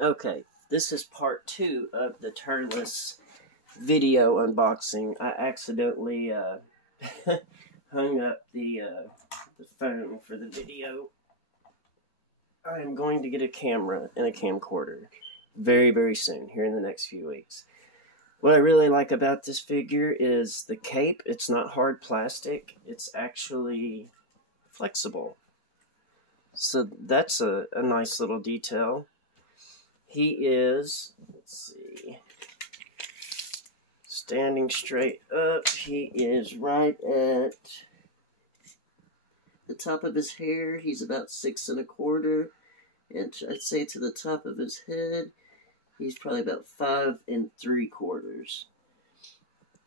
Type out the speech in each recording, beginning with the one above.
Okay, this is part 2 of the Turles video unboxing. I accidentally hung up the phone for the video. I am going to get a camera and a camcorder very, very soon, here in the next few weeks. What I really like about this figure is the cape. It's not hard plastic. It's actually flexible. So that's a nice little detail. He is, let's see, standing straight up. He is right at the top of his hair. He's about 6 1/4, and I'd say to the top of his head, he's probably about 5 3/4.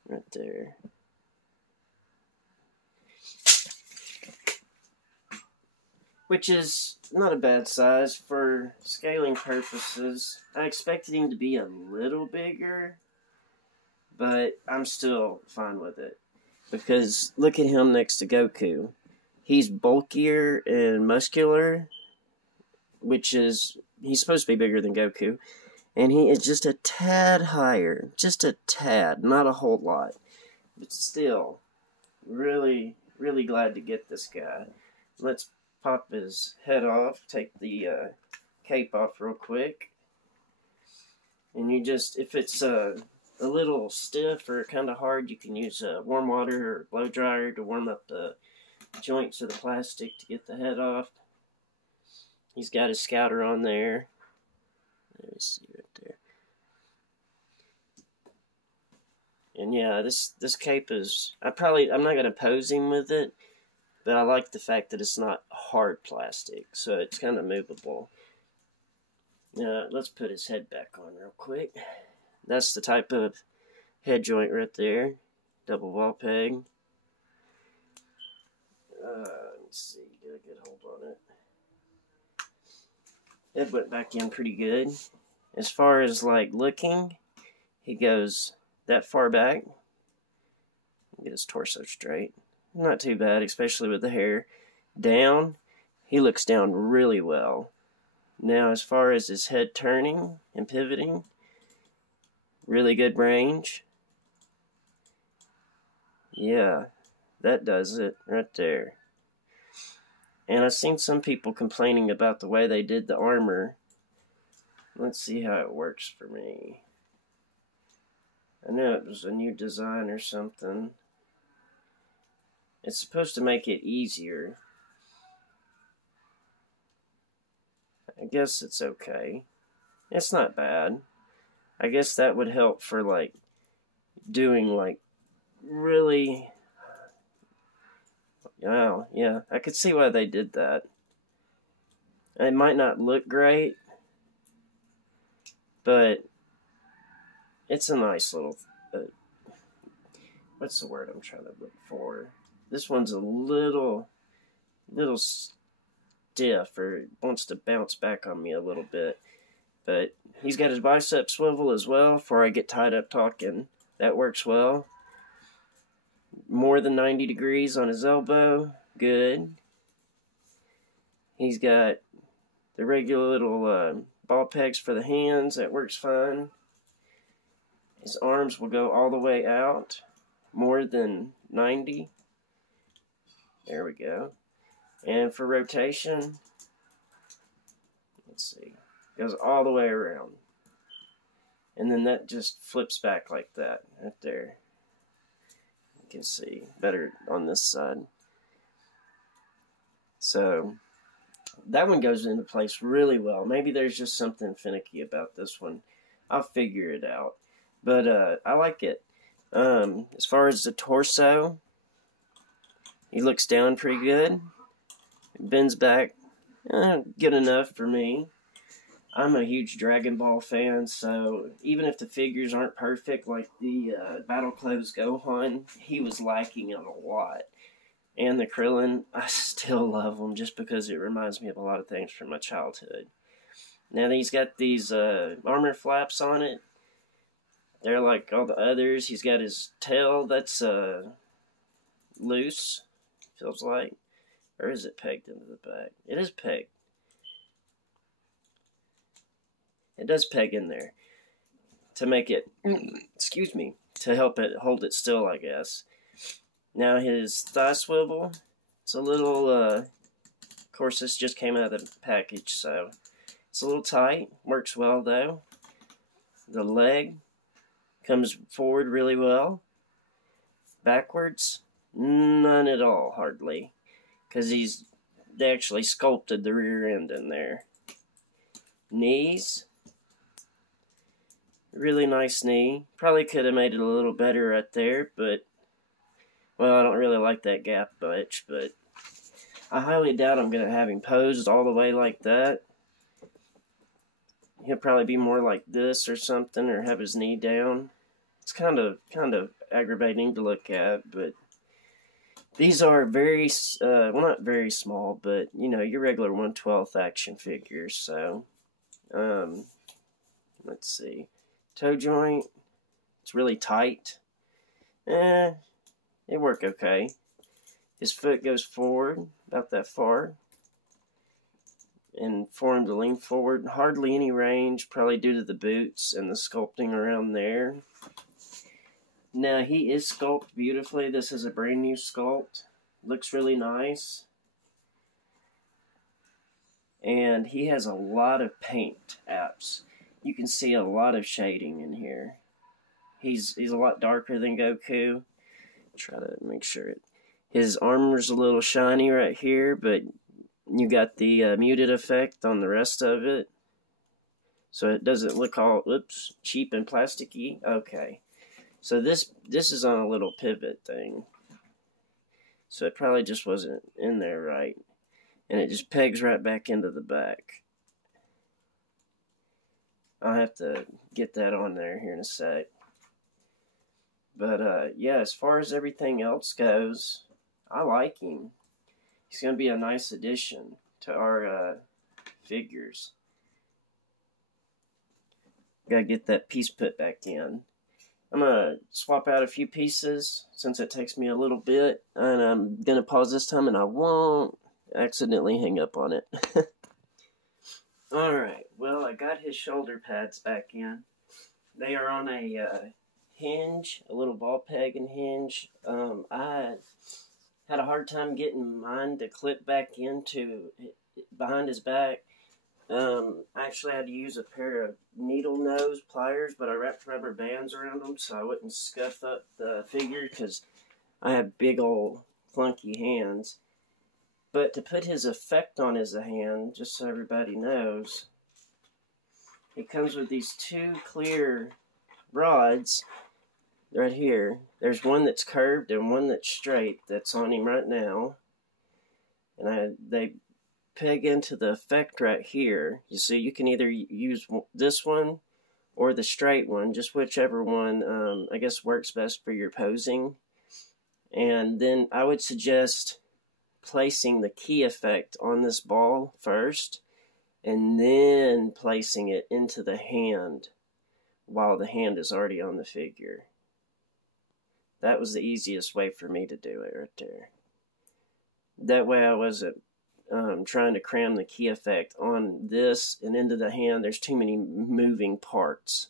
Right there. Which is not a bad size for scaling purposes. I expected him to be a little bigger, but I'm still fine with it. Because look at him next to Goku. He's bulkier and muscular, which is, he's supposed to be bigger than Goku. And he is just a tad higher. Just a tad, not a whole lot. But still, really, really glad to get this guy. Let's pop his head off, take the cape off real quick. And you just, if it's a little stiff or kind of hard, you can use warm water or blow dryer to warm up the joints of the plastic to get the head off. He's got his scouter on there. Let me see right there. And yeah, this cape is, I'm not going to pose him with it, but I like the fact that it's not hard plastic, so it's kind of movable. Now, let's put his head back on real quick. That's the type of head joint right there. Double ball peg. Let's see, get a good hold on it. It went back in pretty good. As far as like looking, he goes that far back. Get his torso straight. Not too bad, especially with the hair. Down, he looks down really well. Now, as far as his head turning and pivoting, really good range. Yeah, that does it right there. And I've seen some people complaining about the way they did the armor. Let's see how it works for me. I know it was a new design or something. It's supposed to make it easier. I guess it's okay. It's not bad. I guess that would help for like doing like really, wow, yeah, I could see why they did that. It might not look great, but it's a nice little, what's the word I'm trying to look for? This one's a little stiff, or wants to bounce back on me a little bit. But he's got his bicep swivel as well before I get tied up talking. That works well. More than 90 degrees on his elbow. Good. He's got the regular little ball pegs for the hands. That works fine. His arms will go all the way out. More than 90. There we go. And for rotation, let's see, goes all the way around. And then that just flips back like that, right there. You can see better on this side. So that one goes into place really well. Maybe there's just something finicky about this one. I'll figure it out. But I like it. As far as the torso, he looks down pretty good. Bends back good enough for me. I'm a huge Dragon Ball fan, so even if the figures aren't perfect, like the Battle Clothes Gohan, he was lacking it a lot. And the Krillin, I still love them just because it reminds me of a lot of things from my childhood. Now he's got these armor flaps on it. They're like all the others. He's got his tail that's loose, feels like. Or is it pegged into the back? It is pegged. it does peg in there to make it, excuse me, to help it hold it still, I guess. Now his thigh swivel, it's a little, of course this just came out of the package, so it's a little tight, works well though. The leg comes forward really well. Backwards, none at all, hardly, because they actually sculpted the rear end in there. Knees, really nice knee. Probably could have made it a little better right there, but, well, I don't really like that gap much, but I highly doubt I'm going to have him posed all the way like that. He'll probably be more like this or something, or have his knee down. It's kind of aggravating to look at, but these are very, well, not very small, but, you know, your regular 1/12 action figures, so, let's see. Toe joint, it's really tight. It worked okay. His foot goes forward, about that far, and for him to lean forward, hardly any range, probably due to the boots and the sculpting around there. Now, he is sculpted beautifully. This is a brand new sculpt. Looks really nice. And he has a lot of paint apps. You can see a lot of shading in here. He's a lot darker than Goku. Try to make sure his armor's a little shiny right here, but you got the muted effect on the rest of it. So it doesn't look all, oops, cheap and plasticky. Okay. So this is on a little pivot thing. So it probably just wasn't in there right. And it just pegs right back into the back. I'll have to get that on there here in a sec. But yeah, as far as everything else goes, I like him. He's going to be a nice addition to our figures. Gotta get that piece put back in. I'm going to swap out a few pieces since it takes me a little bit. And I'm going to pause this time and I won't accidentally hang up on it. Alright, well, I got his shoulder pads back in. They are on a hinge, a little ball peg and hinge. I had a hard time getting mine to clip back into behind his back. I actually had to use a pair of needle nose pliers, but I wrapped rubber bands around them so I wouldn't scuff up the figure because I have big old clunky hands. But to put his effect on his hand, just so everybody knows, it comes with these two clear rods right here. There's one that's curved and one that's straight that's on him right now. And they peg into the effect right here. You see, you can either use this one or the straight one, just whichever one I guess works best for your posing. And then I would suggest placing the key effect on this ball first and then placing it into the hand while the hand is already on the figure. That was the easiest way for me to do it right there. That way I wasn't trying to cram the key effect on this and into the hand. There's too many moving parts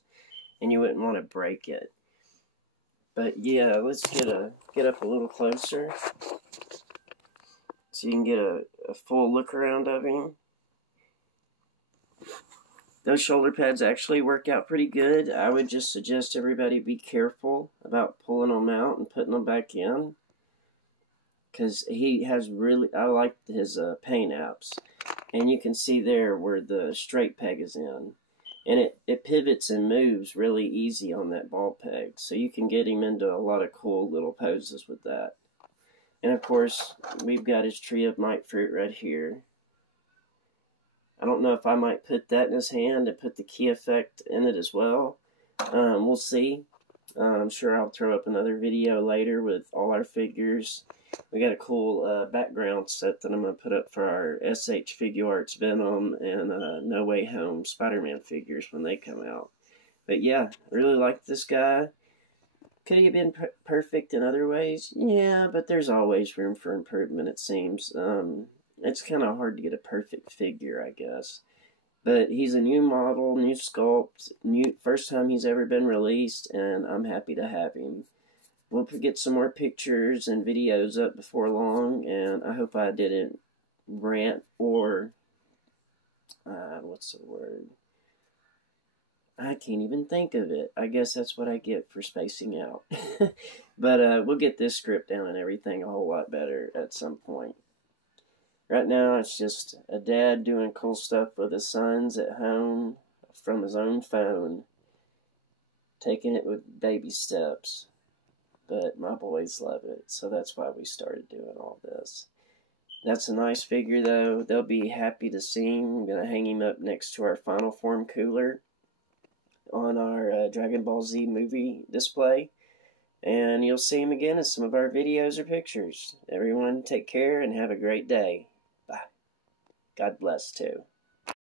and you wouldn't want to break it. But yeah, let's get up a little closer so you can get a full look around of him. Those shoulder pads actually work out pretty good. I would just suggest everybody be careful about pulling them out and putting them back in, because he has really, I like his paint apps. And you can see there where the straight peg is in. And it pivots and moves really easy on that ball peg. So you can get him into a lot of cool little poses with that. And of course, we've got his tree of might fruit right here. I don't know if I might put that in his hand and put the key effect in it as well. We'll see. I'm sure I'll throw up another video later with all our figures. We got a cool background set that I'm going to put up for our SH Figuarts Venom and No Way Home Spider-Man figures when they come out. But yeah, I really like this guy. Could he have been perfect in other ways? Yeah, but there's always room for improvement, it seems. It's kind of hard to get a perfect figure, I guess. But he's a new model, new sculpt, new first time he's ever been released, and I'm happy to have him. We'll get some more pictures and videos up before long, and I hope I didn't rant or what's the word? I can't even think of it. I guess that's what I get for spacing out. But we'll get this script down and everything a whole lot better at some point. Right now, it's just a dad doing cool stuff with his sons at home from his own phone, taking it with baby steps. But my boys love it, so that's why we started doing all this. That's a nice figure, though. They'll be happy to see him. I'm going to hang him up next to our Final Form cooler on our Dragon Ball Z movie display. And you'll see him again in some of our videos or pictures. Everyone, take care and have a great day. Bye. God bless, too.